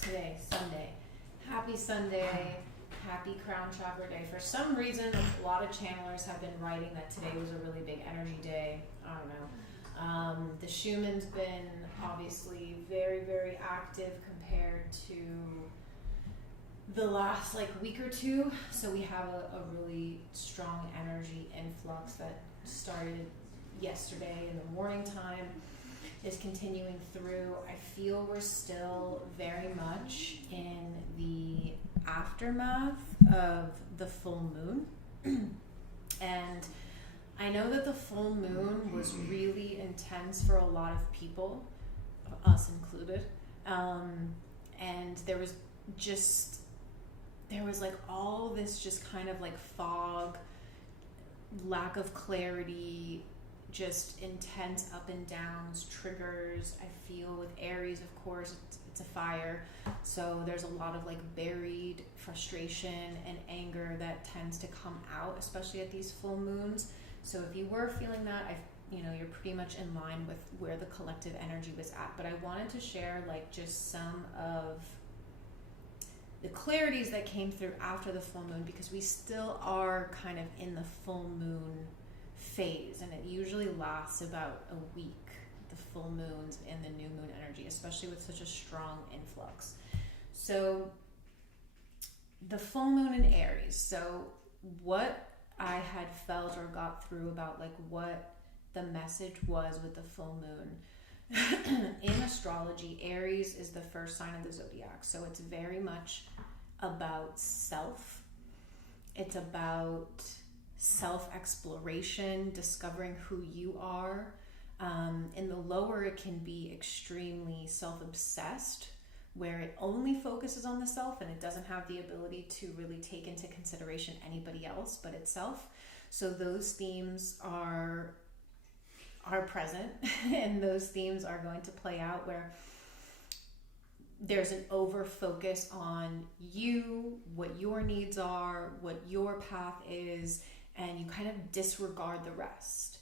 today? Sunday. Happy Sunday. Happy Crown Chakra Day. For some reason, a lot of channelers have been writing that today was a really big energy day. I don't know. The Schumann's been obviously very, very active compared to the last week or two. So we have a really strong energy influx that started yesterday in the morning time, is continuing through. I feel we're still very much in the aftermath of the full moon. And I know that the full moon was really intense for a lot of people, us included. And there was all this just kind of fog, lack of clarity, just intense up and downs, triggers. I feel with Aries, of course, it's a fire, so there's a lot of buried frustration and anger that tends to come out, especially at these full moons. So if you were feeling that, you're pretty much in line with where the collective energy was at. But I wanted to share just some of the clarities that came through after the full moon, because we still are kind of in the full moon phase, and it usually lasts about a week, the full moons and the new moon energy, especially with such a strong influx. So the full moon in Aries. So what I had felt or got through about what the message was with the full moon. In astrology, Aries is the first sign of the zodiac, so it's very much about self. It's about self-exploration, discovering who you are. In the lower, it can be extremely self-obsessed, where it only focuses on the self and it doesn't have the ability to really take into consideration anybody else but itself. So those themes are present, and those themes are going to play out where there's an over focus on you, what your needs are, what your path is, and you kind of disregard the rest.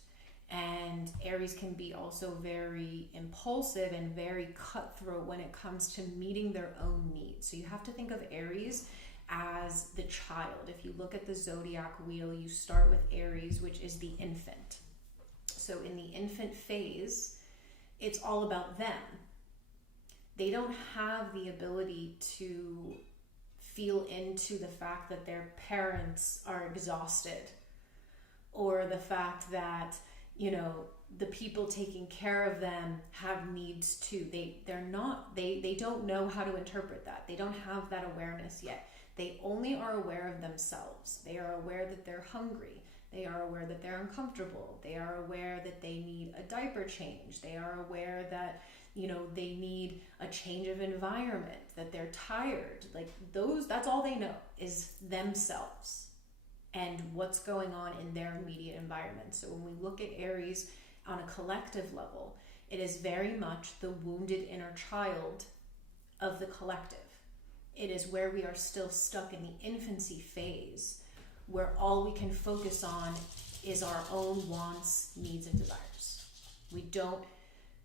And Aries can be also very impulsive and very cutthroat when it comes to meeting their own needs. So you have to think of Aries as the child. If you look at the zodiac wheel, you start with Aries, which is the infant. So in the infant phase, it's all about them. They don't have the ability to feel into the fact that their parents are exhausted, or the fact that, the people taking care of them have needs too. They don't know how to interpret that. They don't have that awareness yet. They only are aware of themselves. They are aware that they're hungry. They are aware that they're uncomfortable. They are aware that they need a diaper change. They are aware that, they need a change of environment, that they're tired. That's all they know is themselves and what's going on in their immediate environment. So when we look at Aries on a collective level, it is very much the wounded inner child of the collective. It is where we are still stuck in the infancy phase, where all we can focus on is our own wants, needs, and desires.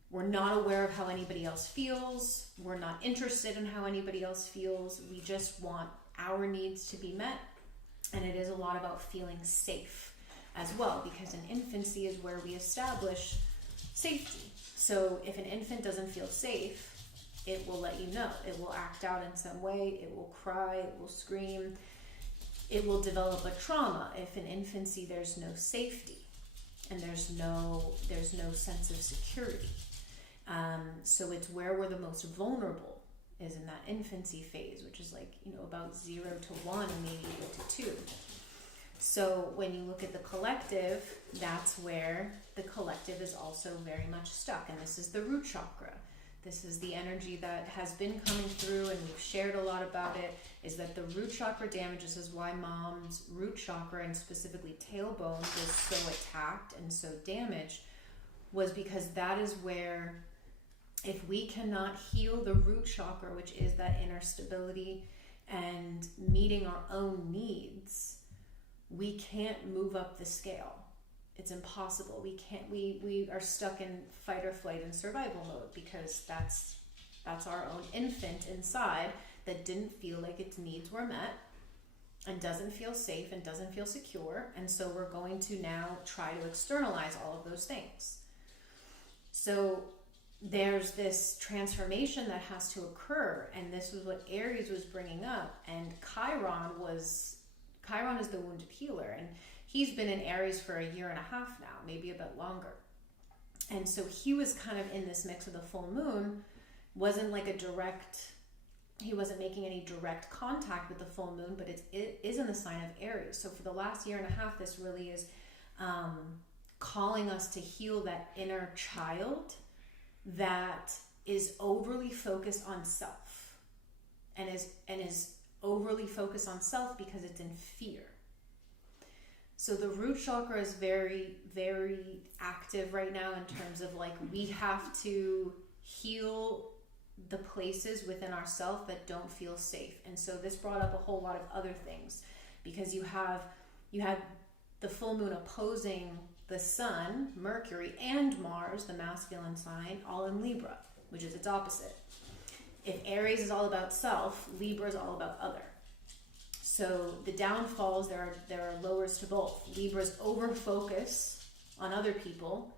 We're not aware of how anybody else feels. We're not interested in how anybody else feels. We just want our needs to be met. And it is a lot about feeling safe as well, because in infancy is where we establish safety. So if an infant doesn't feel safe, it will let you know. It will act out in some way. It will cry. It will scream. It will develop a trauma. If in infancy there's no safety and there's no sense of security. So it's where we're the most vulnerable, is in that infancy phase, which is about 0 to 1 and maybe even to 2. So when you look at the collective, that's where the collective is also very much stuck. And this is the root chakra. This is the energy that has been coming through, and we've shared a lot about it, is that the root chakra damage. This is why mom's root chakra, and specifically tailbone, was so attacked and so damaged, was because that is where, if we cannot heal the root chakra, which is that inner stability and meeting our own needs, we can't move up the scale. It's impossible. We are stuck in fight or flight and survival mode, because that's That's our own infant inside that didn't feel like its needs were met and doesn't feel safe and doesn't feel secure. And so we're going to now try to externalize all of those things. So there's this transformation that has to occur, and this was what Aries was bringing up. And Chiron is the wounded healer, and he's been in Aries for 1.5 years now, maybe a bit longer. And so he was kind of in this mix of the full moon. He wasn't making any direct contact with the full moon, but it is in the sign of Aries. So for the last 1.5 years, this really is calling us to heal that inner child that is overly focused on self, and is overly focused on self because it's in fear. So the root chakra is very, very active right now in terms of like, we have to heal the places within ourselves that don't feel safe. And so this brought up a whole lot of other things, because you had the full moon opposing the sun, Mercury, and Mars, the masculine sign, all in Libra, which is its opposite. If Aries is all about self, Libra is all about other. So the downfalls, there are lowers to both. Libra's over-focus on other people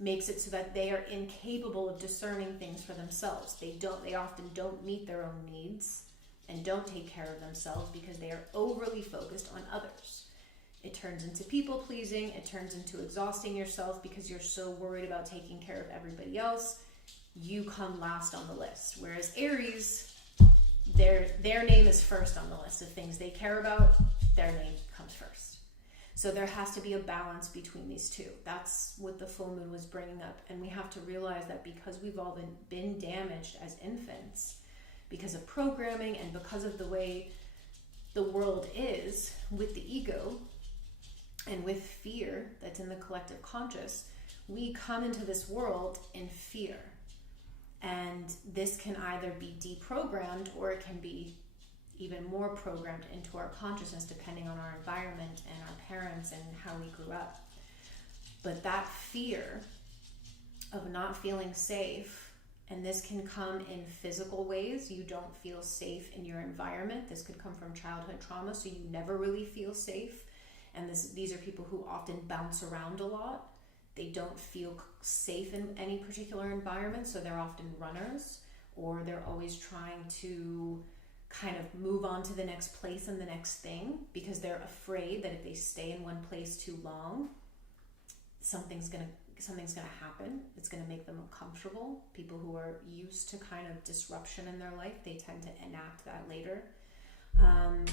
makes it so that they are incapable of discerning things for themselves. They often don't meet their own needs and don't take care of themselves because they are overly focused on others. It turns into people pleasing. It turns into exhausting yourself because you're so worried about taking care of everybody else. You come last on the list. Whereas Aries, their name is first on the list of things they care about. Their name comes first. So there has to be a balance between these two. That's what the full moon was bringing up. And we have to realize that because we've all been damaged as infants because of programming and because of the way the world is with the ego and with fear that's in the collective conscious, we come into this world in fear. And this can either be deprogrammed or it can be even more programmed into our consciousness depending on our environment and our parents and how we grew up. But that fear of not feeling safe, and this can come in physical ways. You don't feel safe in your environment. This could come from childhood trauma, so you never really feel safe. And these are people who often bounce around a lot. They don't feel safe in any particular environment, so they're often runners, or they're always trying to kind of move on to the next place and the next thing because they're afraid that if they stay in one place too long, something's gonna happen. It's gonna make them uncomfortable. People who are used to kind of disruption in their life, they tend to enact that later.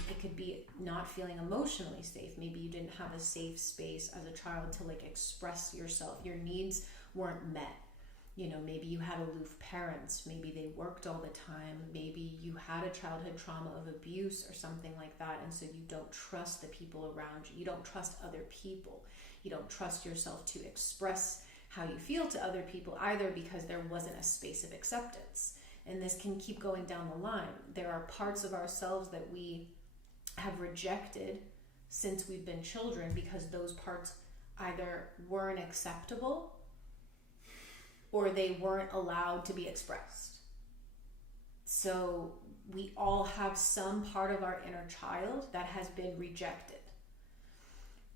It could be not feeling emotionally safe. Maybe you didn't have a safe space as a child to like express yourself. Your needs weren't met. You know, maybe you had aloof parents. Maybe they worked all the time. Maybe you had a childhood trauma of abuse or something like that. And so you don't trust the people around you. You don't trust other people. You don't trust yourself to express how you feel to other people either because there wasn't a space of acceptance. And this can keep going down the line. There are parts of ourselves that we have rejected since we've been children because those parts either weren't acceptable or they weren't allowed to be expressed. So we all have some part of our inner child that has been rejected.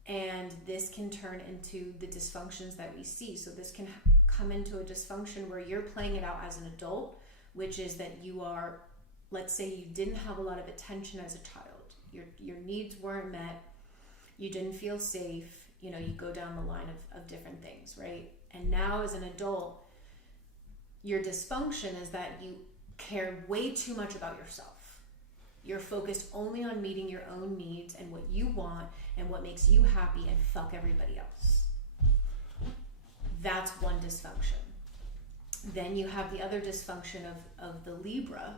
And this can turn into the dysfunctions that we see. So this can come into a dysfunction where you're playing it out as an adult, which is that you are, let's say you didn't have a lot of attention as a child. Your needs weren't met. You didn't feel safe. You know, you go down the line of different things, right? And now as an adult, your dysfunction is that you care way too much about yourself. You're focused only on meeting your own needs and what you want and what makes you happy, and fuck everybody else. That's one dysfunction. Then you have the other dysfunction of the Libra,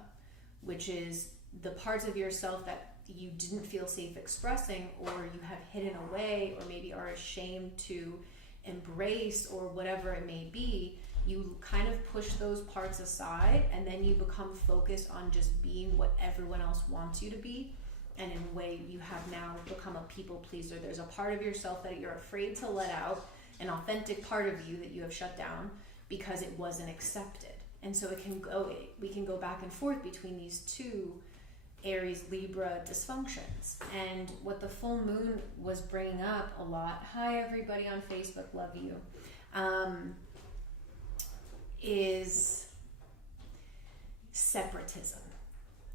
which is the parts of yourself that you didn't feel safe expressing, or you have hidden away, or maybe are ashamed to embrace, or whatever it may be. You kind of push those parts aside, and then you become focused on just being what everyone else wants you to be. And in a way, you have now become a people pleaser. There's a part of yourself that you're afraid to let out, an authentic part of you that you have shut down because it wasn't accepted. And so we can go back and forth between these two Aries Libra dysfunctions. And what the full moon was bringing up a lot, hi everybody on Facebook, love you, is separatism.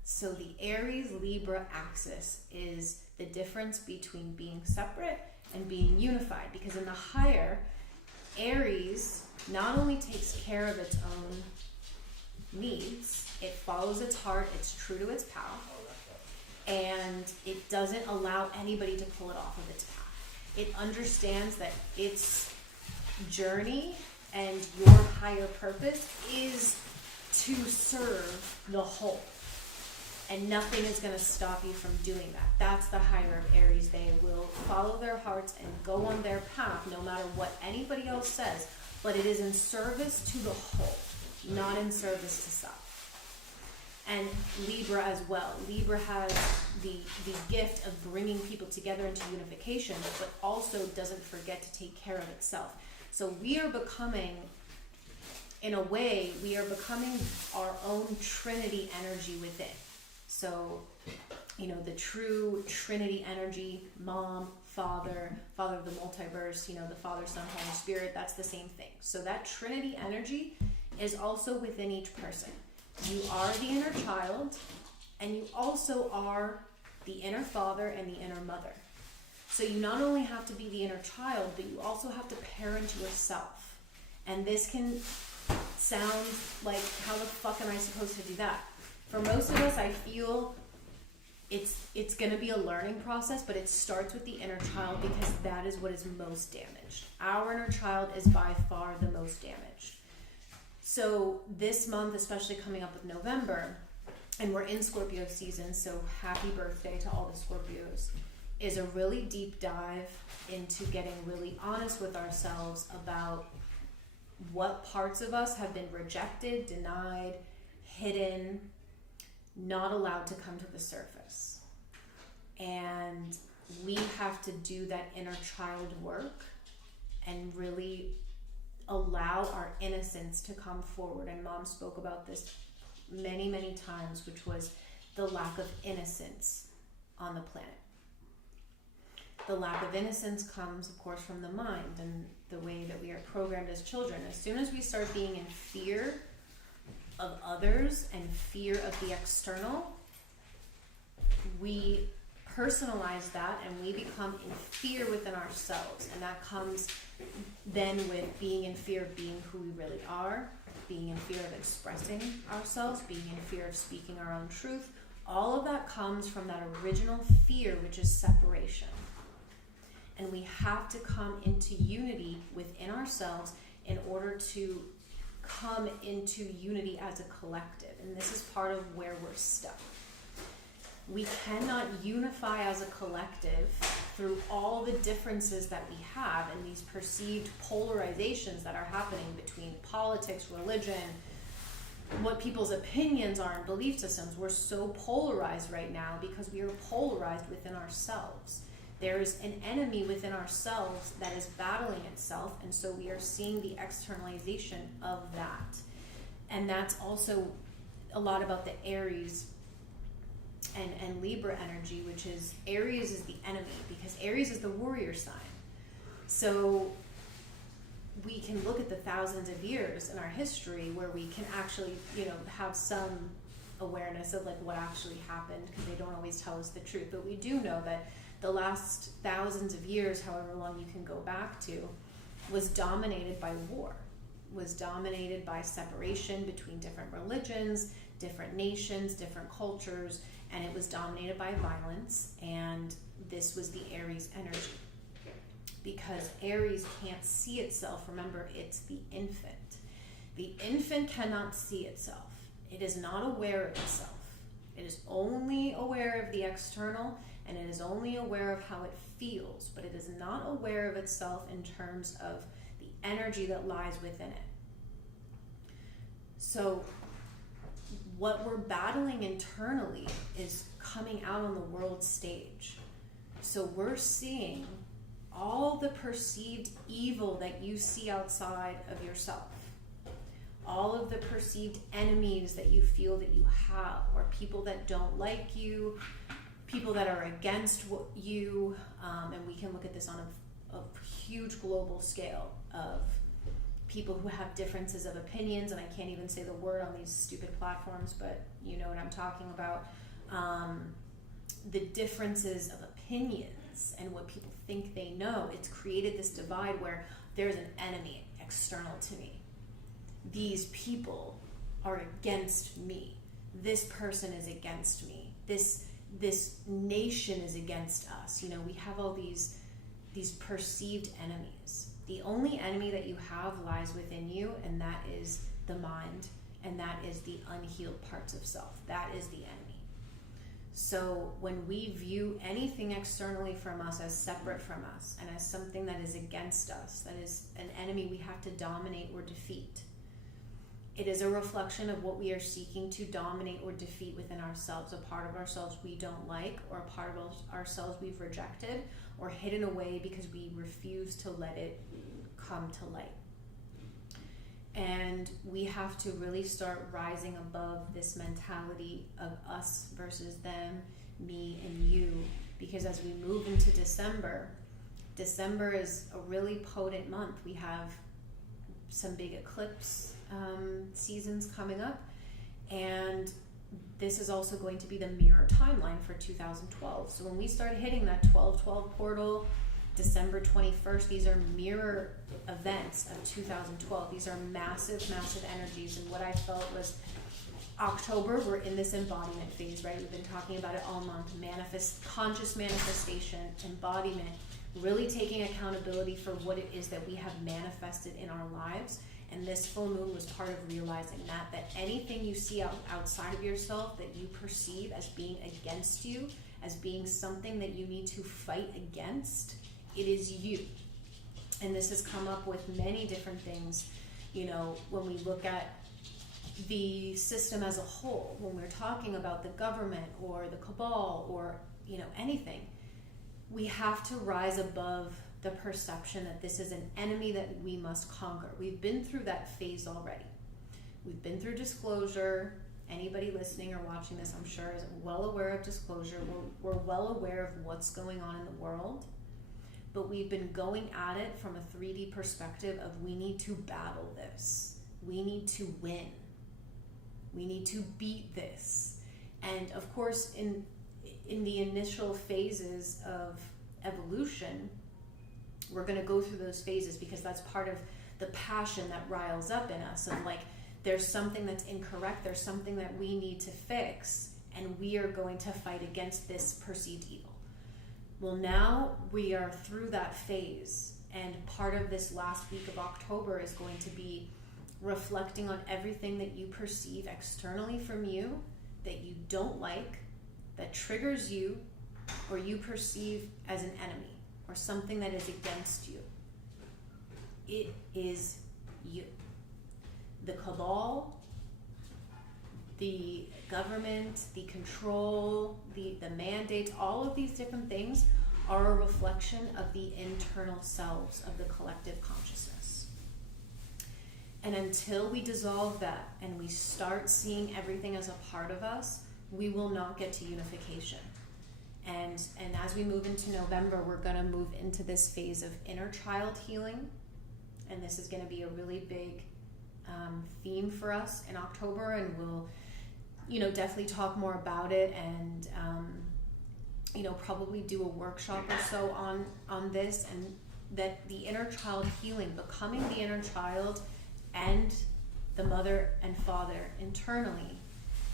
So the Aries Libra axis is the difference between being separate and being unified, because in the higher, Aries not only takes care of its own needs, it follows its heart, it's true to its path, and it doesn't allow anybody to pull it off of its path. It understands that its journey and your higher purpose is to serve the whole. And nothing is going to stop you from doing that. That's the higher of Aries. They will follow their hearts and go on their path no matter what anybody else says. But it is in service to the whole, not in service to self. And Libra as well. Libra has the gift of bringing people together into unification, but also doesn't forget to take care of itself. So we are becoming, in a way, we are becoming our own Trinity energy within. So, the true Trinity energy, mom, father of the multiverse, the Father, Son, Holy Spirit, that's the same thing. So that Trinity energy is also within each person. You are the inner child, and you also are the inner father and the inner mother. So you not only have to be the inner child, but you also have to parent yourself. And this can sound like, how the fuck am I supposed to do that? For most of us, I feel it's going to be a learning process, but it starts with the inner child, because that is what is most damaged. Our inner child is by far the most damaged. So this month, especially coming up with November, and we're in Scorpio season, so happy birthday to all the Scorpios, is a really deep dive into getting really honest with ourselves about what parts of us have been rejected, denied, hidden, not allowed to come to the surface. And we have to do that inner child work and really allow our innocence to come forward. And Mom spoke about this many, many times, which was the lack of innocence on the planet. The lack of innocence comes, of course, from the mind and the way that we are programmed as children. As soon as we start being in fear of others and fear of the external, we personalize that and we become in fear within ourselves. And that comes then with being in fear of being who we really are, being in fear of expressing ourselves, being in fear of speaking our own truth. All of that comes from that original fear, which is separation. And we have to come into unity within ourselves in order to come into unity as a collective. And this is part of where we're stuck. We cannot unify as a collective through all the differences that we have and these perceived polarizations that are happening between politics, religion, what people's opinions are and belief systems. We're so polarized right now because we are polarized within ourselves. There is an enemy within ourselves that is battling itself, and so we are seeing the externalization of that. And that's also a lot about the Aries and Libra energy, which is Aries is the enemy, because Aries is the warrior sign. So we can look at the thousands of years in our history where we can actually, have some awareness of like what actually happened, because they don't always tell us the truth. But we do know that the last thousands of years, however long you can go back to, was dominated by war, was dominated by separation between different religions, different nations, different cultures, and it was dominated by violence. And this was the Aries energy. Because Aries can't see itself, remember, it's the infant. The infant cannot see itself. It is not aware of itself. It is only aware of the external, and it is only aware of how it feels, but it is not aware of itself in terms of the energy that lies within it. So what we're battling internally is coming out on the world stage. So we're seeing all the perceived evil that you see outside of yourself. all of the perceived enemies that you feel that you have, or people that don't like you, people that are against you, and we can look at this on a huge global scale of people who have differences of opinions, and I can't even say the word on these stupid platforms, but you know what I'm talking about. The differences of opinions and what people think they know, it's created this divide where there's an enemy external to me. These people are against me. This person is against me. This nation is against us. You know, we have all these perceived enemies. The only enemy that you have lies within you, and that is the mind, and that is the unhealed parts of self. That is the enemy. So when we view anything externally from us as separate from us and as something that is against us, that is an enemy we have to dominate or defeat, it is a reflection of what we are seeking to dominate or defeat within ourselves, a part of ourselves we don't like, or a part of ourselves we've rejected or hidden away because we refuse to let it come to light. And we have to really start rising above this mentality of us versus them, me and you, because as we move into December is a really potent month. We have some big eclipse seasons coming up, and this is also going to be the mirror timeline for 2012. So when we start hitting that 12/12 portal, December 21st, these are mirror events of 2012. These are massive, massive energies. And what I felt was October, we're in this embodiment phase, right? We've been talking about it all month. Conscious manifestation, embodiment, really taking accountability for what it is that we have manifested in our lives. And this full moon was part of realizing that anything you see outside of yourself that you perceive as being against you, as being something that you need to fight against, it is you. And this has come up with many different things. You know, when we look at the system as a whole, when we're talking about the government or the cabal or, you know, anything, we have to rise above the perception that this is an enemy that we must conquer. We've been through that phase already. We've been through disclosure. Anybody listening or watching this, I'm sure, is well aware of disclosure. We're well aware of what's going on in the world. But we've been going at it from a 3D perspective of we need to battle this. We need to win. We need to beat this. And of course, in the initial phases of evolution, we're going to go through those phases because that's part of the passion that riles up in us of like, there's something that's incorrect, there's something that we need to fix, and we are going to fight against this perceived evil. Well, now we are through that phase, and part of this last week of October is going to be reflecting on everything that you perceive externally from you that you don't like, that triggers you, or you perceive as an enemy, or something that is against you. It is you. The cabal, the government, the control, the mandates, all of these different things are a reflection of the internal selves of the collective consciousness. And until we dissolve that and we start seeing everything as a part of us, we will not get to unification. And as we move into November, we're going to move into this phase of inner child healing. And this is going to be a really big theme for us in October, and we'll, you know, definitely talk more about it, and you know, probably do a workshop or so on this, and that the inner child healing, becoming the inner child and the mother and father internally,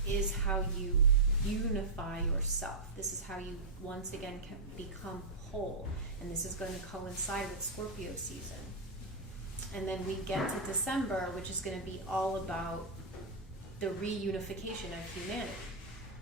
is how you unify yourself. This is how you once again can become whole, and this is going to coincide with Scorpio season. And then we get to December, which is going to be all about the reunification of humanity.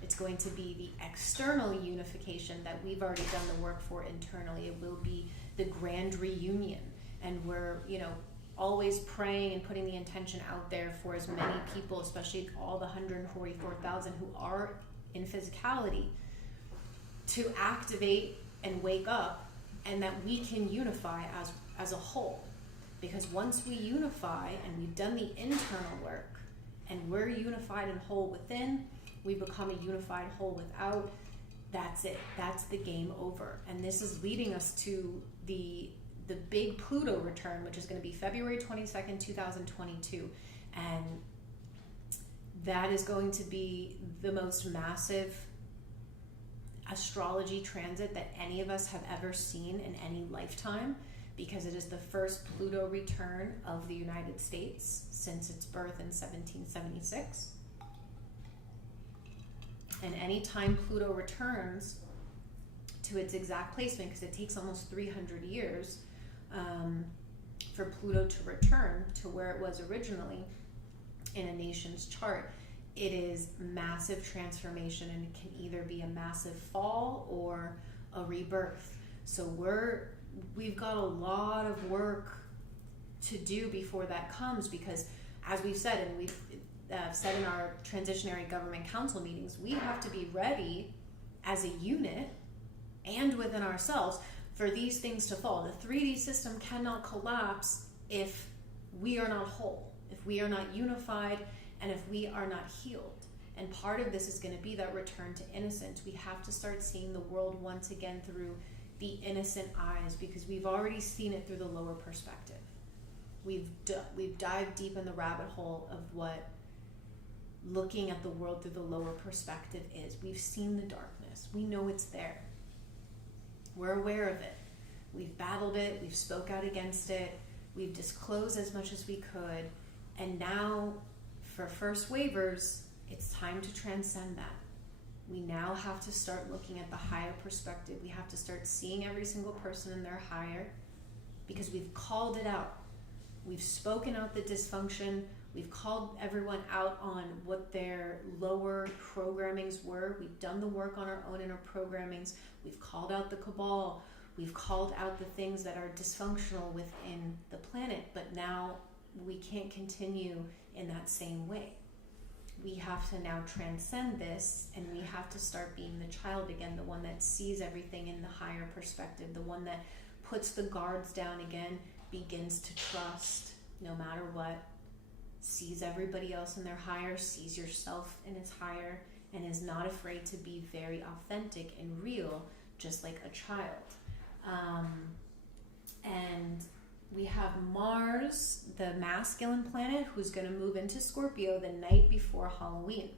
It's going to be the external unification that we've already done the work for internally. It will be the grand reunion. And we're, you know, always praying and putting the intention out there for as many people, especially all the 144,000 who are in physicality, to activate and wake up, and that we can unify as a whole. Because once we unify and we've done the internal work and we're unified and whole within, we become a unified whole without. That's it. That's the game over. And this is leading us to the big Pluto return, which is going to be February 22nd, 2022. And that is going to be the most massive astrology transit that any of us have ever seen in any lifetime, because it is the first Pluto return of the United States since its birth in 1776. And anytime Pluto returns to its exact placement, because it takes almost 300 years for Pluto to return to where it was originally in a nation's chart, it is massive transformation, and it can either be a massive fall or a rebirth. So we've got a lot of work to do before that comes, because as we've said, and we've said in our Transitionary Government Council meetings, we have to be ready as a unit and within ourselves for these things to fall. The 3D system cannot collapse if we are not whole, if we are not unified, and if we are not healed. And part of this is going to be that return to innocence. We have to start seeing the world once again through the innocent eyes, because we've already seen it through the lower perspective. We've dived deep in the rabbit hole of what looking at the world through the lower perspective is. We've seen the darkness. We know it's there. We're aware of it. We've battled it. We've spoke out against it. We've disclosed as much as we could. And now, for first wavers, it's time to transcend that. We now have to start looking at the higher perspective. We have to start seeing every single person in their higher, because we've called it out. We've spoken out the dysfunction. We've called everyone out on what their lower programmings were. We've done the work on our own inner programmings. We've called out the cabal. We've called out the things that are dysfunctional within the planet. But now we can't continue in that same way. We have to now transcend this, and we have to start being the child again, the one that sees everything in the higher perspective, the one that puts the guards down again, begins to trust no matter what, sees everybody else in their higher, sees yourself in its higher, and is not afraid to be very authentic and real, just like a child. And we have Mars, the masculine planet, who's going to move into Scorpio the night before Halloween.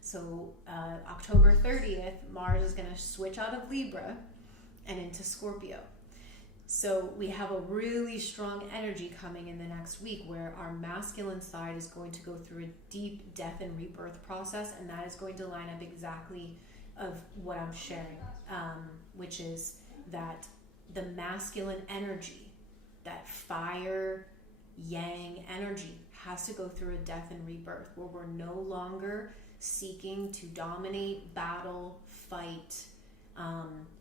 So October 30th, Mars is going to switch out of Libra and into Scorpio. So we have a really strong energy coming in the next week, where our masculine side is going to go through a deep death and rebirth process, and that is going to line up exactly of what I'm sharing, which is that the masculine energy, that fire yang energy, has to go through a death and rebirth, where we're no longer seeking to dominate, battle, fight,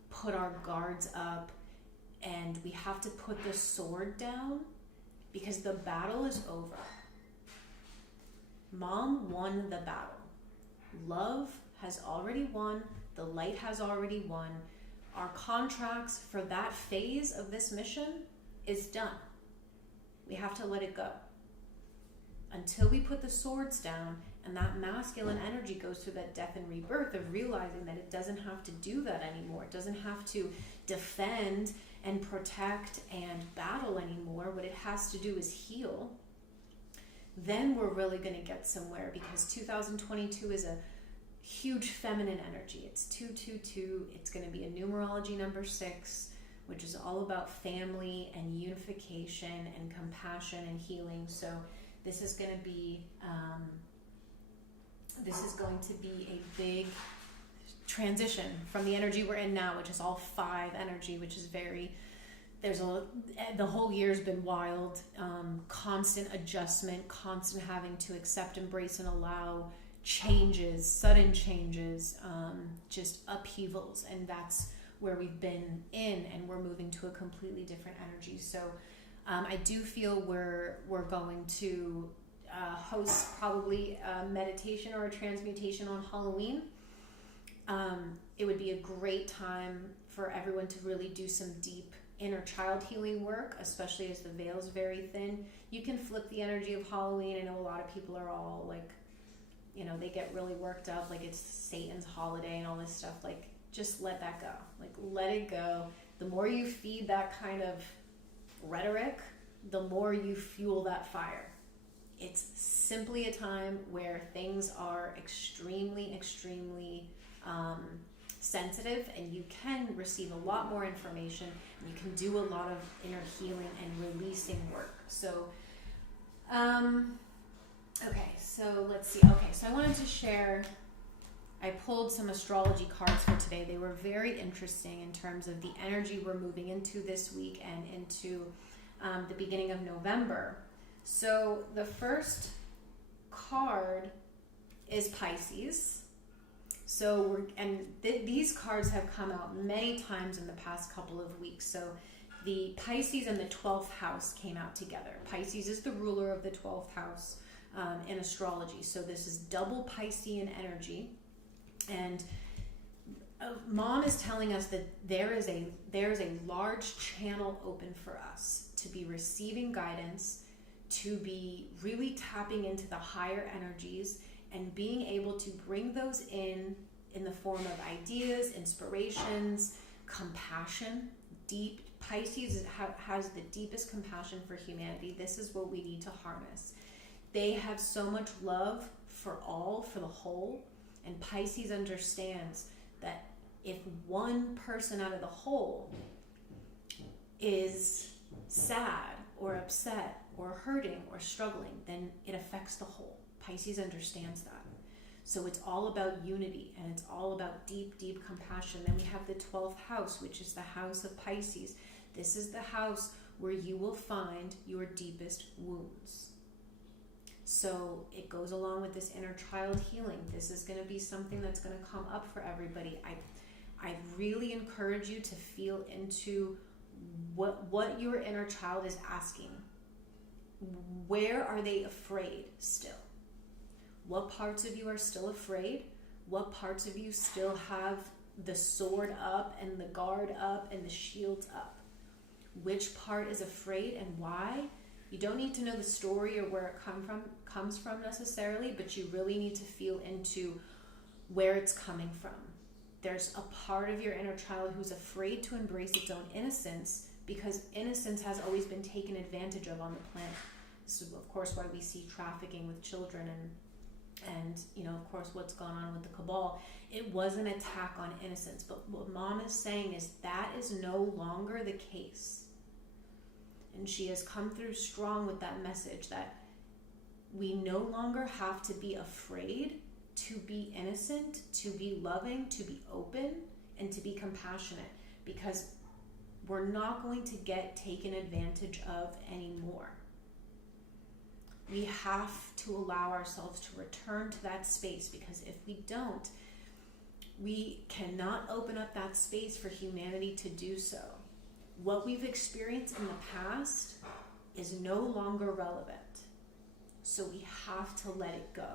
put our guards up, and we have to put the sword down, because the battle is over. Mom won the battle. Love has already won. The light has already won. Our contracts for that phase of this mission is done. We have to let it go. Until we put the swords down and that masculine energy goes through that death and rebirth of realizing that it doesn't have to do that anymore. It doesn't have to defend and protect and battle anymore. What it has to do is heal. Then we're really going to get somewhere, because 2022 is a huge feminine energy. It's 222. It's going to be a numerology number 6, which is all about family and unification and compassion and healing. So this is going to be a big transition from the energy we're in now, which is all 5 energy, which is the whole year's been wild, constant adjustment, constant having to accept, embrace, and allow changes, sudden changes, just upheavals, and that's where we've been in, and we're moving to a completely different energy. So I do feel we're going to host probably a meditation or a transmutation on Halloween. It would be a great time for everyone to really do some deep inner child healing work, especially as the veil is very thin. You can flip the energy of Halloween. I know a lot of people are all like, you know, they get really worked up, like it's Satan's holiday and all this stuff. Like, just let that go. Like, let it go. The more you feed that kind of rhetoric, the more you fuel that fire. It's simply a time where things are extremely, extremely sensitive, and you can receive a lot more information, and you can do a lot of inner healing and releasing work. So, okay, so let's see. Okay, so I wanted to share, I pulled some astrology cards for today. They were very interesting in terms of the energy we're moving into this week and into the beginning of November. So the first card is Pisces. So these cards have come out many times in the past couple of weeks. So the Pisces and the 12th house came out together. Pisces is the ruler of the 12th house in astrology. So this is double Piscean energy. And Mom is telling us that there is a large channel open for us to be receiving guidance, to be really tapping into the higher energies and being able to bring those in the form of ideas, inspirations, compassion. Deep Pisces has the deepest compassion for humanity. This is what we need to harness. They have so much love for all, for the whole, and Pisces understands that if one person out of the whole is sad or upset or hurting or struggling, then it affects the whole. Pisces understands that. So it's all about unity, and it's all about deep, deep compassion. Then we have the 12th house, which is the house of Pisces. This is the house where you will find your deepest wounds. So it goes along with this inner child healing. This is going to be something that's going to come up for everybody. I really encourage you to feel into what your inner child is asking. Where are they afraid still? What parts of you are still afraid? What parts of you still have the sword up and the guard up and the shield up? Which part is afraid and why? You don't need to know the story or where it comes from necessarily, but you really need to feel into where it's coming from. There's a part of your inner child who's afraid to embrace its own innocence, because innocence has always been taken advantage of on the planet. This is, of course, why we see trafficking with children and you know, of course, what's gone on with the cabal. It was an attack on innocence, but what Mom is saying is that is no longer the case. And she has come through strong with that message that we no longer have to be afraid to be innocent, to be loving, to be open, and to be compassionate, because we're not going to get taken advantage of anymore. We have to allow ourselves to return to that space, because if we don't, we cannot open up that space for humanity to do so. What we've experienced in the past is no longer relevant. So we have to let it go.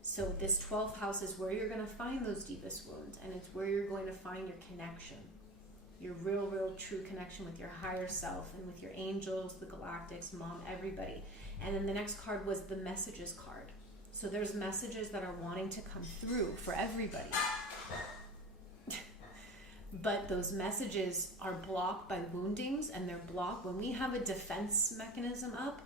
So this 12th house is where you're going to find those deepest wounds, and it's where you're going to find your connection, your real, true connection with your higher self and with your angels, the galactics, Mom, everybody. And then the next card was the messages card. So there's messages that are wanting to come through for everybody. But those messages are blocked by woundings, and they're blocked when we have a defense mechanism up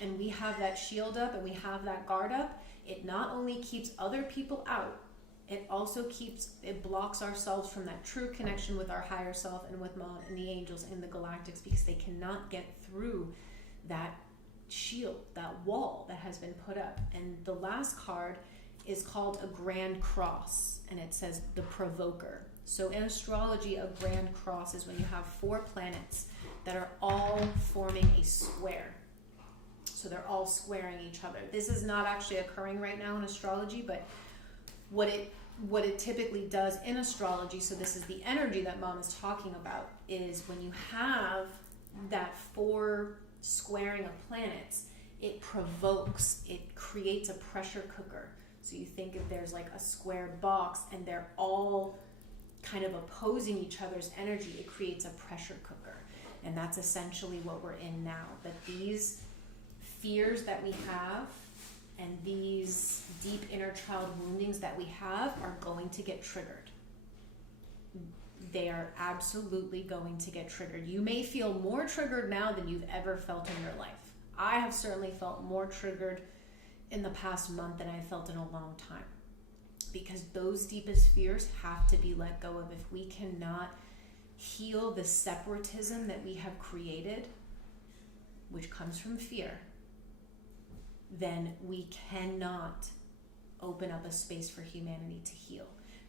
and we have that shield up and we have that guard up. It not only keeps other people out, it blocks ourselves from that true connection with our higher self and with Mom and the angels and the galactics, because they cannot get through that shield, that wall that has been put up. And the last card is called a Grand Cross, and it says the Provoker. So in astrology, a Grand Cross is when you have 4 planets that are all forming a square. So they're all squaring each other. This is not actually occurring right now in astrology, but what it typically does in astrology, so this is the energy that Mom is talking about, is when you have that 4 squaring of planets, it provokes, it creates a pressure cooker. So you think if there's like a square box and they're all kind of opposing each other's energy, it creates a pressure cooker. And that's essentially what we're in now. But these fears that we have and these deep inner child woundings that we have are going to get triggered. They are absolutely going to get triggered. You may feel more triggered now than you've ever felt in your life. I have certainly felt more triggered in the past month than I felt in a long time, because those deepest fears have to be let go of. If we cannot heal the separatism that we have created, which comes from fear, then we cannot open up a space for humanity to heal.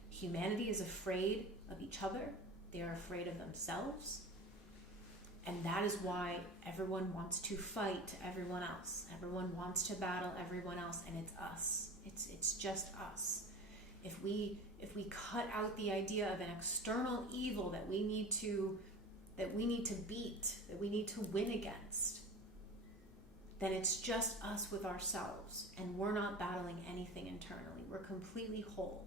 Humanity is afraid of each other. They are afraid of themselves. And that is why everyone wants to fight everyone else. Everyone wants to battle everyone else, and it's us. It's just us. If we cut out the idea of an external evil that we need to beat, that we need to win against, then it's just us with ourselves, and we're not battling anything internally. We're completely whole.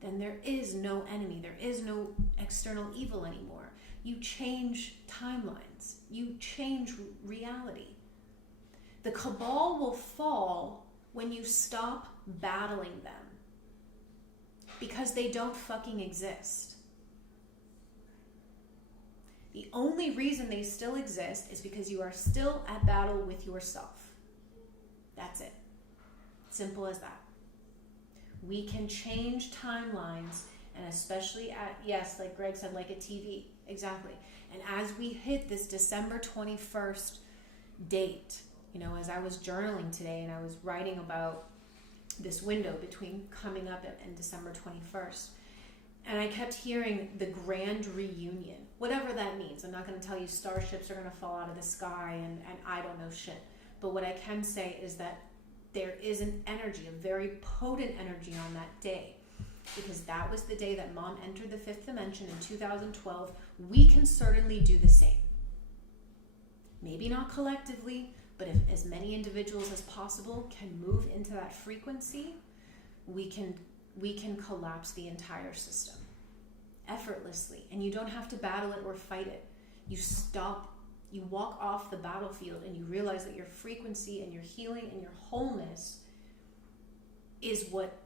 Then there is no enemy. There is no external evil anymore. You change timelines. You change reality. The cabal will fall when you stop battling them, because they don't fucking exist. The only reason they still exist is because you are still at battle with yourself. That's it. Simple as that. We can change timelines, and especially at, yes, like Greg said, like a TV. Exactly. And as we hit this December 21st date, as I was journaling today and I was writing about this window between coming up and December 21st, and I kept hearing the grand reunion, whatever that means. I'm not going to tell you starships are going to fall out of the sky and I don't know shit. But what I can say is that there is an energy, a very potent energy on that day, because that was the day that Mom entered the fifth dimension in 2012. We can certainly do the same. Maybe not collectively, but if as many individuals as possible can move into that frequency, we can collapse the entire system effortlessly. And you don't have to battle it or fight it. You stop, you walk off the battlefield, and you realize that your frequency and your healing and your wholeness is what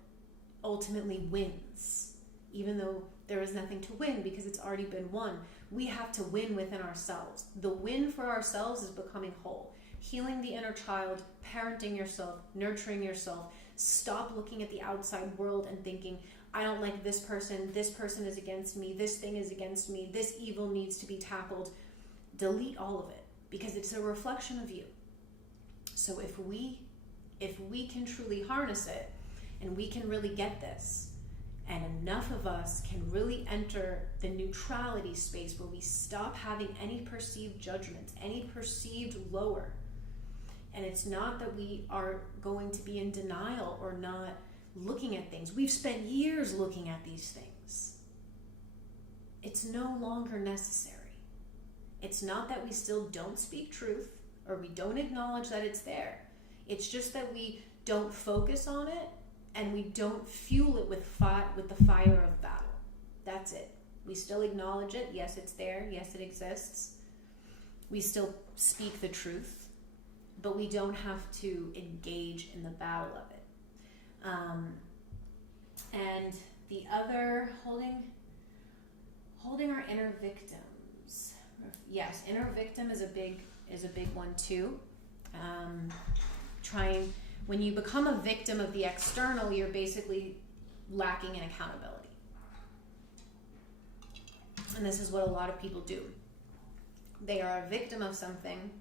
ultimately wins, even though there is nothing to win because it's already been won. We have to win within ourselves. The win for ourselves is becoming whole, healing the inner child, parenting yourself, nurturing yourself. Stop looking at the outside world and thinking, I don't like this person is against me, this thing is against me, this evil needs to be tackled. Delete all of it, because it's a reflection of you. So if we can truly harness it, and we can really get this, and enough of us can really enter the neutrality space where we stop having any perceived judgments, any perceived lower. And it's not that we are going to be in denial or not looking at things. We've spent years looking at these things. It's no longer necessary. It's not that we still don't speak truth or we don't acknowledge that it's there. It's just that we don't focus on it and we don't fuel it with the fire of battle. That's it. We still acknowledge it. Yes, it's there. Yes, it exists. We still speak the truth, but we don't have to engage in the battle of it. And the other, holding our inner victims. Yes, inner victim is a big one too. When you become a victim of the external, you're basically lacking in accountability. And this is what a lot of people do. They are a victim of something.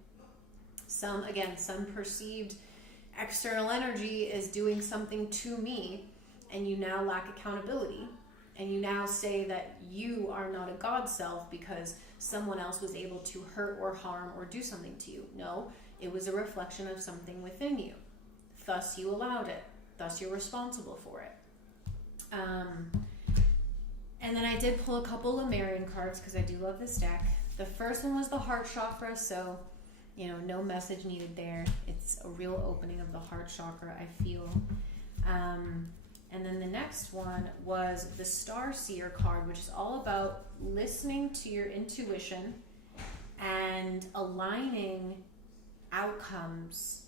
Some perceived external energy is doing something to me, and you now lack accountability. And you now say that you are not a God self because someone else was able to hurt or harm or do something to you. No, it was a reflection of something within you. Thus you allowed it. Thus you're responsible for it. And then I did pull a couple Lemurian cards because I do love this deck. The first one was the heart chakra, so no message needed there. It's a real opening of the heart chakra, I feel. And And then the next one was the Starseer card, which is all about listening to your intuition and aligning outcomes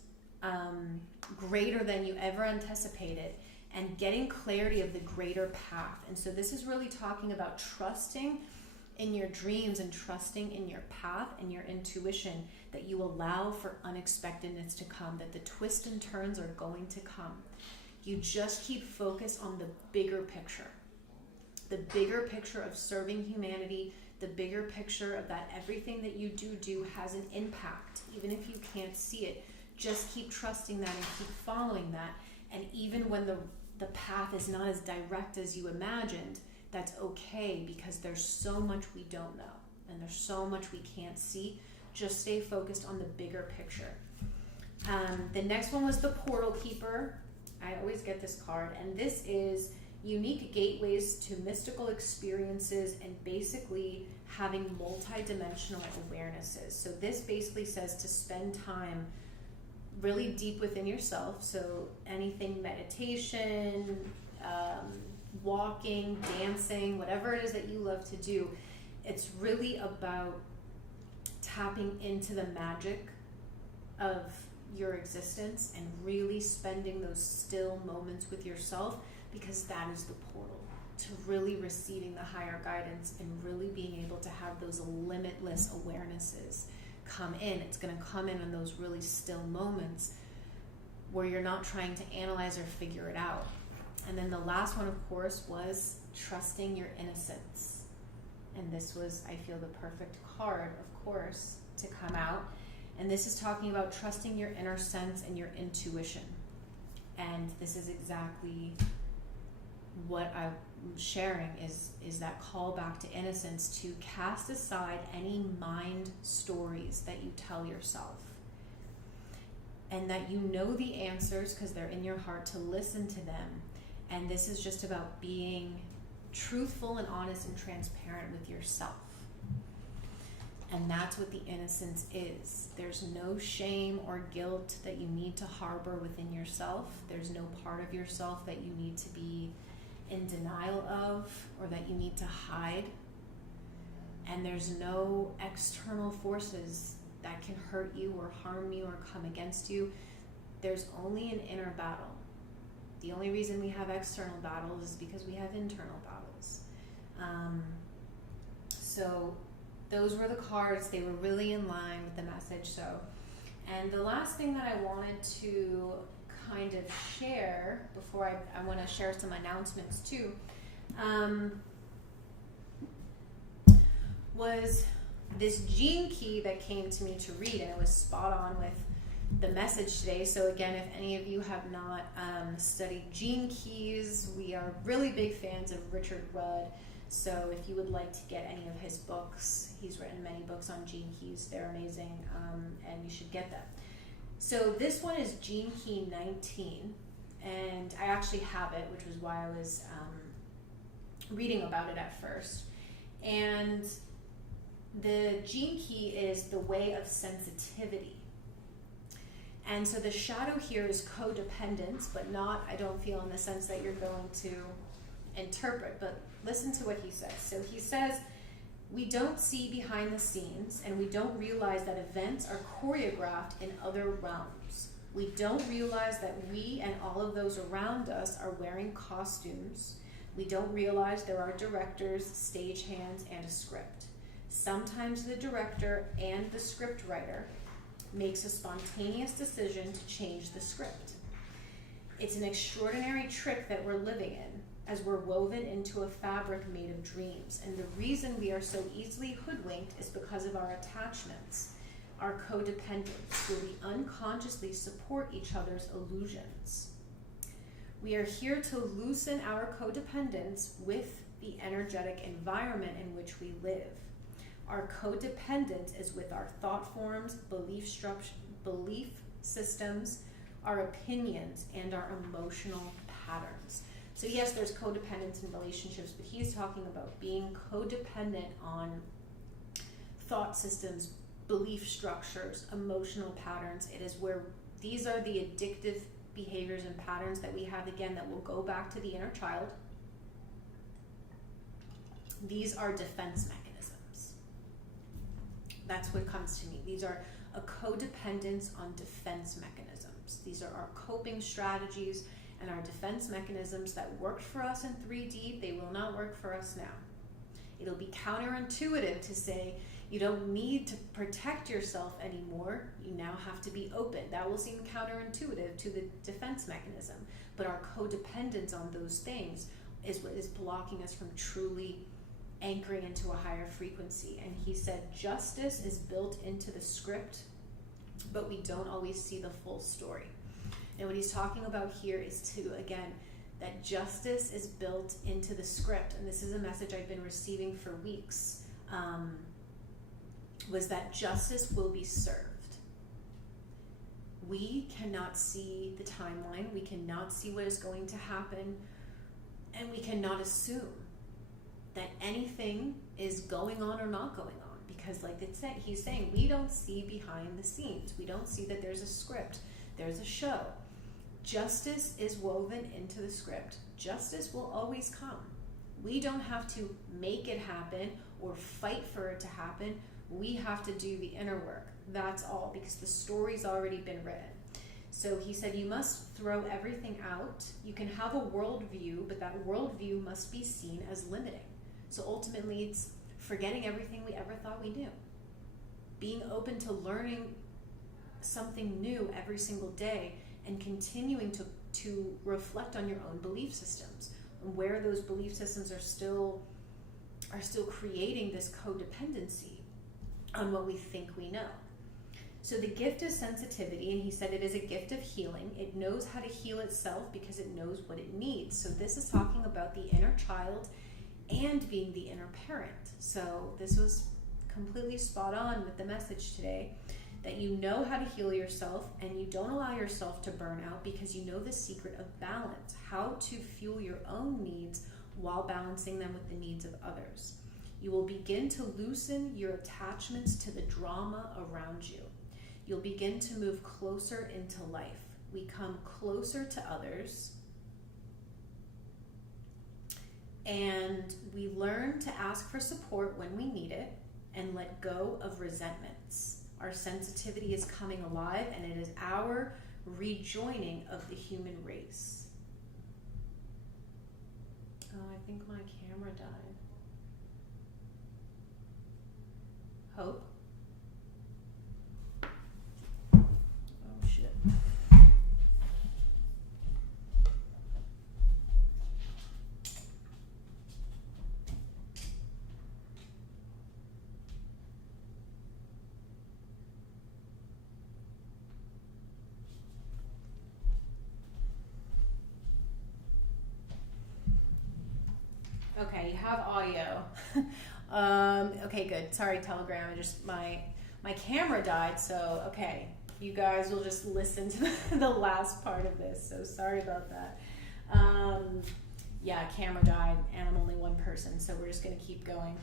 greater than you ever anticipated, and getting clarity of the greater path. And so this is really talking about trusting in your dreams and trusting in your path and your intuition, that you allow for unexpectedness to come, that the twists and turns are going to come. You just keep focused on the bigger picture of serving humanity, the bigger picture of that everything that you do has an impact, even if you can't see it. Just keep trusting that and keep following that. And even when the path is not as direct as you imagined, that's okay, because there's so much we don't know and there's so much we can't see. Just stay focused on the bigger picture. The next one was the Portal Keeper. I always get this card, and this is unique gateways to mystical experiences and basically having multi-dimensional awarenesses. So this basically says to spend time really deep within yourself. So anything meditation, walking, dancing, whatever it is that you love to do, it's really about tapping into the magic of your existence and really spending those still moments with yourself, because that is the portal to really receiving the higher guidance and really being able to have those limitless awarenesses come in. It's going to come in those really still moments where you're not trying to analyze or figure it out. And then the last one, of course, was trusting your innocence. And this was, I feel, the perfect card, of course, to come out. And this is talking about trusting your inner sense and your intuition. And this is exactly what I'm sharing, is that call back to innocence, to cast aside any mind stories that you tell yourself. And that you know the answers because they're in your heart, to listen to them. And this is just about being truthful and honest and transparent with yourself. And that's what the innocence is. There's no shame or guilt that you need to harbor within yourself. There's no part of yourself that you need to be in denial of or that you need to hide. And there's no external forces that can hurt you or harm you or come against you. There's only an inner battle. The only reason we have external battles is because we have internal battles. So those were the cards. They were really in line with the message. And the last thing that I wanted to kind of share before I want to share some announcements too, was this gene key that came to me to read, and it was spot on with the message today. So again, if any of you have not studied gene keys, we are really big fans of Richard Rudd. So if you would like to get any of his books, he's written many books on gene keys. They're amazing, and you should get them. So this one is Gene Key 19, and I actually have it, which was why I was reading about it at first. And the gene key is the way of sensitivity. And so the shadow here is codependence, but not, I don't feel, in the sense that you're going to interpret, but listen to what he says. So he says, we don't see behind the scenes, and we don't realize that events are choreographed in other realms. We don't realize that we and all of those around us are wearing costumes. We don't realize there are directors, stagehands, and a script. Sometimes the director and the script writer makes a spontaneous decision to change the script. It's an extraordinary trick that we're living in, as we're woven into a fabric made of dreams. And the reason we are so easily hoodwinked is because of our attachments, our codependence, where we unconsciously support each other's illusions. We are here to loosen our codependence with the energetic environment in which we live. Our codependence is with our thought forms, belief systems, our opinions, and our emotional patterns. So yes, there's codependence in relationships, but he's talking about being codependent on thought systems, belief structures, emotional patterns. It is where these are the addictive behaviors and patterns that we have, again, that will go back to the inner child. These are defense mechanisms. That's what comes to me. These are a codependence on defense mechanisms. These are our coping strategies and our defense mechanisms that worked for us in 3D. They will not work for us now. It'll be counterintuitive to say you don't need to protect yourself anymore. You now have to be open. That will seem counterintuitive to the defense mechanism. But our codependence on those things is what is blocking us from truly anchoring into a higher frequency. And he said justice is built into the script, but we don't always see the full story. And what he's talking about here is to, again, that justice is built into the script. And this is a message I've been receiving for weeks, was that justice will be served. We cannot see the timeline. We cannot see what is going to happen. And we cannot assume that anything is going on or not going on. Because like it said, he's saying, we don't see behind the scenes. We don't see that there's a script. There's a show. Justice is woven into the script. Justice will always come. We don't have to make it happen or fight for it to happen. We have to do the inner work. That's all, because the story's already been written. So he said you must throw everything out. You can have a worldview, but that worldview must be seen as limiting. So ultimately it's forgetting everything we ever thought we knew. Being open to learning something new every single day and continuing to reflect on your own belief systems and where those belief systems are still creating this codependency on what we think we know. So the gift is sensitivity, and he said it is a gift of healing. It knows how to heal itself because it knows what it needs. So this is talking about the inner child and being the inner parent. So this was completely spot on with the message today, that you know how to heal yourself and you don't allow yourself to burn out because you know the secret of balance, how to fuel your own needs while balancing them with the needs of others. You will begin to loosen your attachments to the drama around you. You'll begin to move closer into life. We come closer to others, and we learn to ask for support when we need it and let go of resentments. Our sensitivity is coming alive, and it is our rejoining of the human race. Oh, I think my camera died. Hope? Oh, shit. Okay, you have audio. Okay, good. Sorry, Telegram. My camera died, so okay. You guys will just listen to the last part of this. So sorry about that. Yeah, camera died, and I'm only one person, so we're just gonna keep going.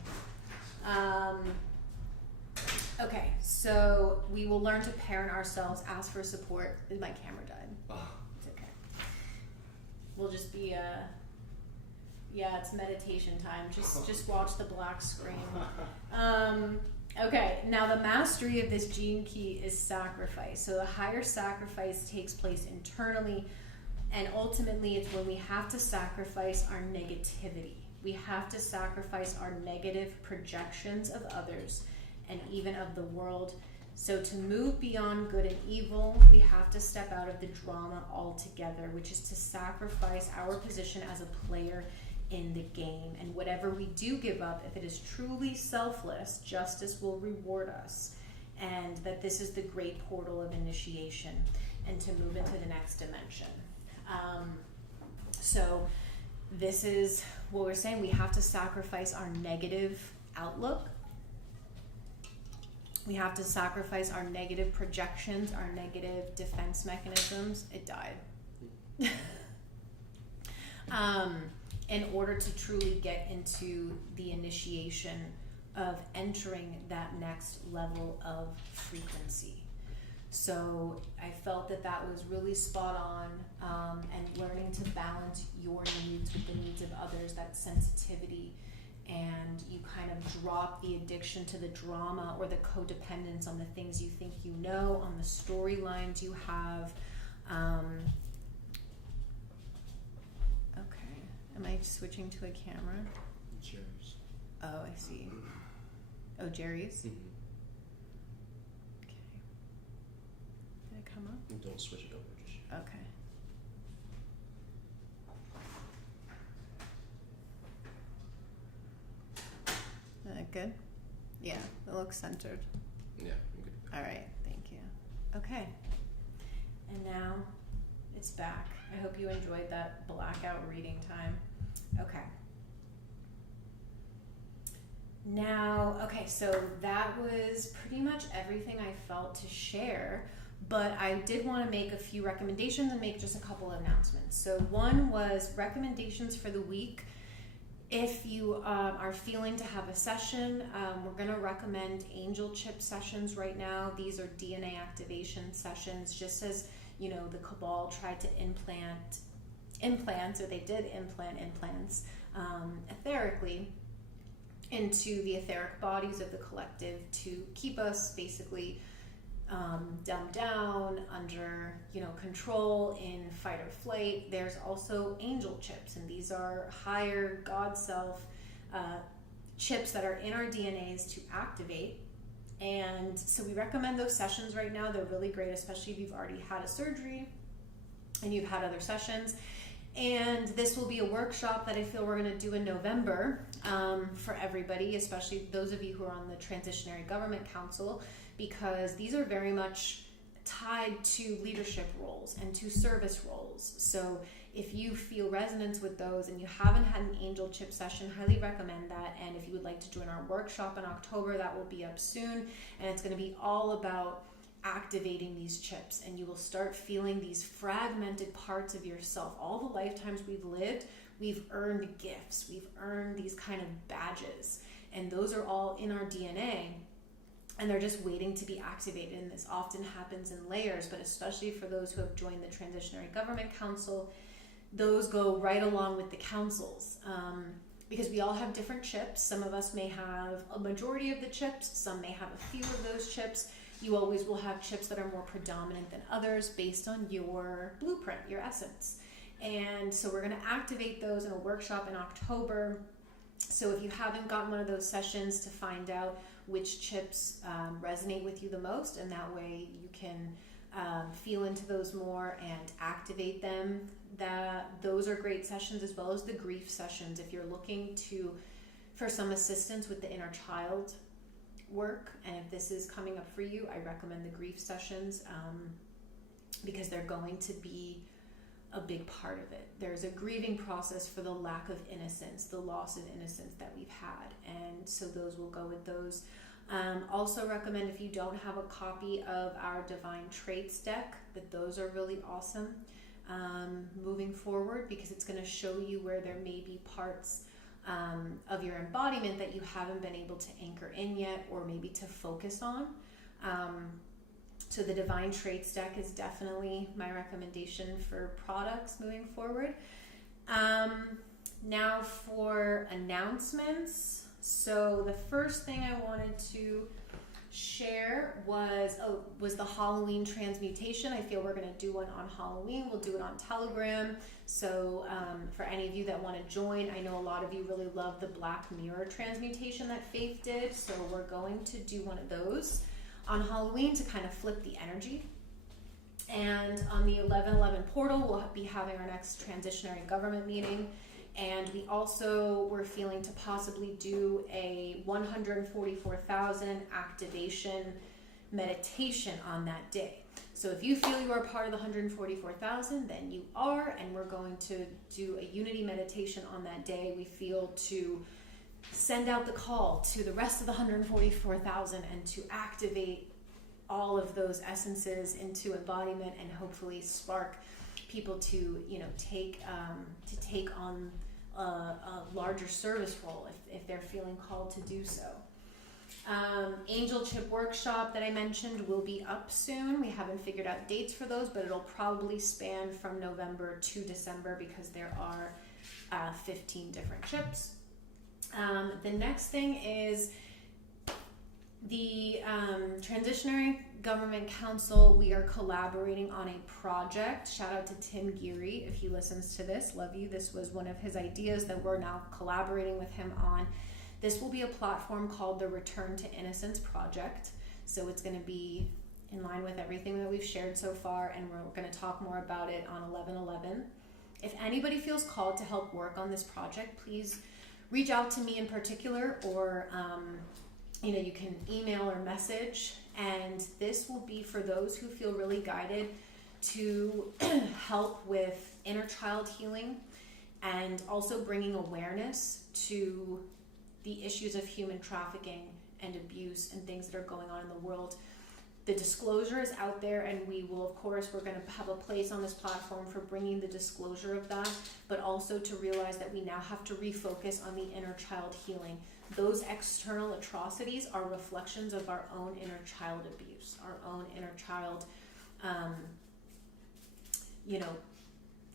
Okay, so we will learn to parent ourselves, ask for support. My camera died. Oh. It's okay. We'll just be yeah, it's meditation time. Just watch the black screen. Okay, now the mastery of this gene key is sacrifice. So the higher sacrifice takes place internally, and ultimately it's when we have to sacrifice our negativity. We have to sacrifice our negative projections of others and even of the world. So to move beyond good and evil, we have to step out of the drama altogether, which is to sacrifice our position as a player in the game. And whatever we do give up, if it is truly selfless, justice will reward us. And that this is the great portal of initiation and to move into the next dimension. So this is what we're saying. We have to sacrifice our negative outlook. We have to sacrifice our negative projections, our negative defense mechanisms. It died. In order to truly get into the initiation of entering that next level of frequency. So I felt that that was really spot on, and learning to balance your needs with the needs of others, that sensitivity, and you kind of drop the addiction to the drama or the codependence on the things you think you know, on the storylines you have. Okay, am I switching to a camera? Jeri's. Oh, I see. Oh, Jeri's? Mm-hmm. Okay. Did it come up? And don't switch it over. Just Okay. Good? Yeah, it looks centered. yeah, I'm good. All right, thank you. Okay. And now it's back. I hope you enjoyed that blackout reading time. Okay. Now, okay, so that was pretty much everything I felt to share, but I did want to make a few recommendations and make just a couple of announcements. So one was recommendations for the week. If you are feeling to have a session, we're going to recommend angel chip sessions right now. These are DNA activation sessions, just as, you know, the Cabal tried to implant implants etherically into the etheric bodies of the collective to keep us basically dumbed down, under, you know, control, in fight or flight. There's also angel chips, and these are higher God self chips that are in our DNAs to activate. And so we recommend those sessions right now. They're really great, especially if you've already had a surgery and you've had other sessions. And this will be a workshop that I feel we're going to do in November for everybody, especially those of you who are on the Transitionary Government Council, because these are very much tied to leadership roles and to service roles. So if you feel resonance with those and you haven't had an angel chip session, highly recommend that. And if you would like to join our workshop in October, that will be up soon. And it's going to be all about activating these chips, and you will start feeling these fragmented parts of yourself. All the lifetimes we've lived, we've earned gifts, we've earned these kind of badges, and those are all in our DNA, and they're just waiting to be activated. And this often happens in layers, but especially for those who have joined the Transitionary Government Council, those go right along with the councils, because we all have different chips. Some of us may have a majority of the chips, some may have a few of those chips. You always will have chips that are more predominant than others based on your blueprint, your essence. And so we're going to activate those in a workshop in October. So if you haven't gotten one of those sessions, to find out which chips resonate with you the most, and that way you can feel into those more and activate them. Those are great sessions, as well as the grief sessions. If you're looking for some assistance with the inner child work, and if this is coming up for you, I recommend the grief sessions because they're going to be a big part of it. There's a grieving process for the lack of innocence, the loss of innocence that we've had, and so those will go with those. Also recommend, if you don't have a copy of our Divine Traits deck, that those are really awesome moving forward, because it's going to show you where there may be parts of your embodiment that you haven't been able to anchor in yet, or maybe to focus on. So the Divine Traits deck is definitely my recommendation for products moving forward. Now for announcements. So the first thing I wanted to share was the Halloween transmutation. I feel we're going to do one on Halloween. We'll do it on Telegram. So for any of you that want to join, I know a lot of you really love the Black Mirror transmutation that Faith did. So we're going to do one of those on Halloween to kind of flip the energy. And on the 11/11 portal, we'll be having our next Transitionary Government meeting. And we also were feeling to possibly do a 144,000 activation meditation on that day. So if you feel you are part of the 144,000, then you are, and we're going to do a unity meditation on that day. We feel to send out the call to the rest of the 144,000 and to activate all of those essences into embodiment, and hopefully spark people to, take on a larger service role if they're feeling called to do so. Angel Chip Workshop that I mentioned will be up soon. We haven't figured out dates for those, but it'll probably span from November to December because there are 15 different chips. The next thing is the Transitionary Government Council. We are collaborating on a project. Shout out to Tim Geary if he listens to this. Love you. This was one of his ideas that we're now collaborating with him on. This will be a platform called the Return to Innocence Project. So it's going to be in line with everything that we've shared so far, and we're going to talk more about it on 11/11. If anybody feels called to help work on this project, please reach out to me in particular, or you can email or message. And this will be for those who feel really guided to help with inner child healing and also bringing awareness to the issues of human trafficking and abuse and things that are going on in the world. The disclosure is out there, and we're going to have a place on this platform for bringing the disclosure of that, but also to realize that we now have to refocus on the inner child healing. Those external atrocities are reflections of our own inner child abuse, our own inner child,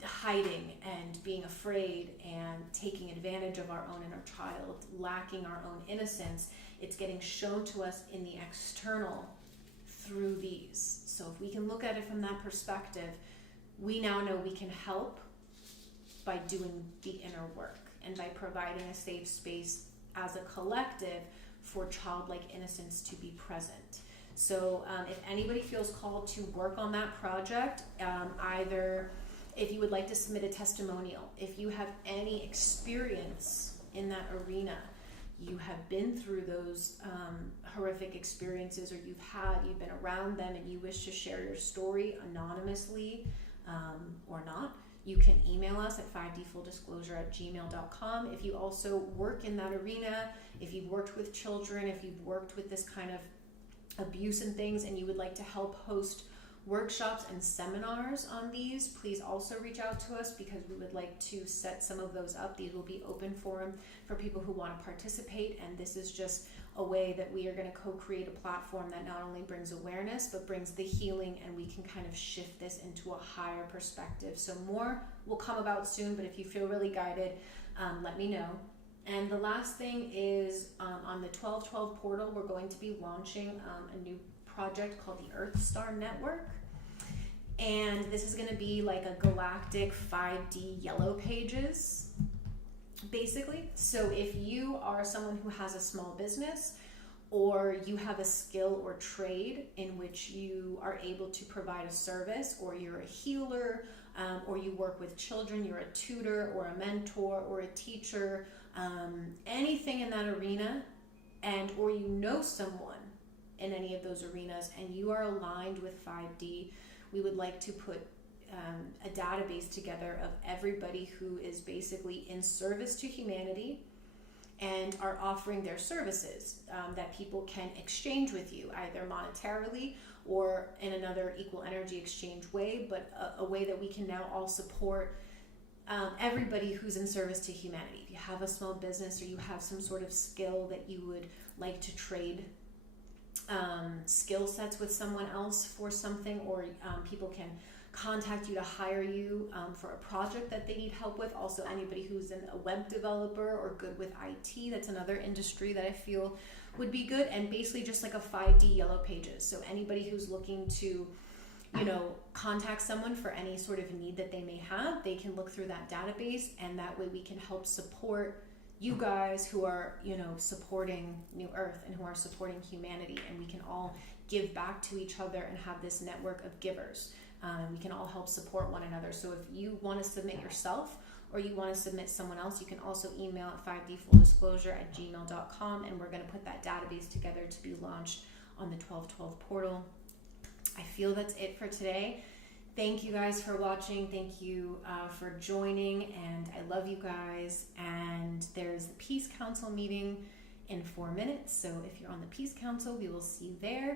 hiding and being afraid and taking advantage of our own inner child, lacking our own innocence. It's getting shown to us in the external through these. So if we can look at it from that perspective, we now know we can help by doing the inner work and by providing a safe space as a collective for childlike innocence to be present. So if anybody feels called to work on that project, either if you would like to submit a testimonial, if you have any experience in that arena, you have been through those horrific experiences, or you've been around them and you wish to share your story anonymously or not, you can email us at 5dfulldisclosure@gmail.com. If you also work in that arena, if you've worked with children, if you've worked with this kind of abuse and things, and you would like to help host workshops and seminars on these, please also reach out to us, because we would like to set some of those up. These will be open forum for people who want to participate, and this is just a way that we are going to co-create a platform that not only brings awareness but brings the healing, and we can kind of shift this into a higher perspective. So more will come about soon, but if you feel really guided, let me know. And the last thing is on the 12/12 portal, we're going to be launching a new project called the Earth Star Network, and this is going to be like a galactic 5D yellow pages basically. So if you are someone who has a small business, or you have a skill or trade in which you are able to provide a service, or you're a healer, or you work with children, you're a tutor or a mentor or a teacher, anything in that arena, and or you know someone in any of those arenas and you are aligned with 5D, we would like to put a database together of everybody who is basically in service to humanity and are offering their services that people can exchange with you, either monetarily or in another equal energy exchange way, but a way that we can now all support everybody who's in service to humanity. If you have a small business or you have some sort of skill that you would like to trade skill sets with someone else for something, or people can contact you to hire you for a project that they need help with. Also, anybody who's a web developer or good with IT, that's another industry that I feel would be good. And basically just like a 5D yellow pages. So anybody who's looking to, contact someone for any sort of need that they may have, they can look through that database, and that way we can help support you guys who are, supporting New Earth and who are supporting humanity, and we can all give back to each other and have this network of givers. We can all help support one another. So if you want to submit yourself or you want to submit someone else, you can also email at 5dfulldisclosure@gmail.com, and we're going to put that database together to be launched on the 12/12 portal. I feel that's it for today. Thank you guys for watching. Thank you for joining, and I love you guys. And there's the Peace Council meeting in 4 minutes. So if you're on the Peace Council, we will see you there.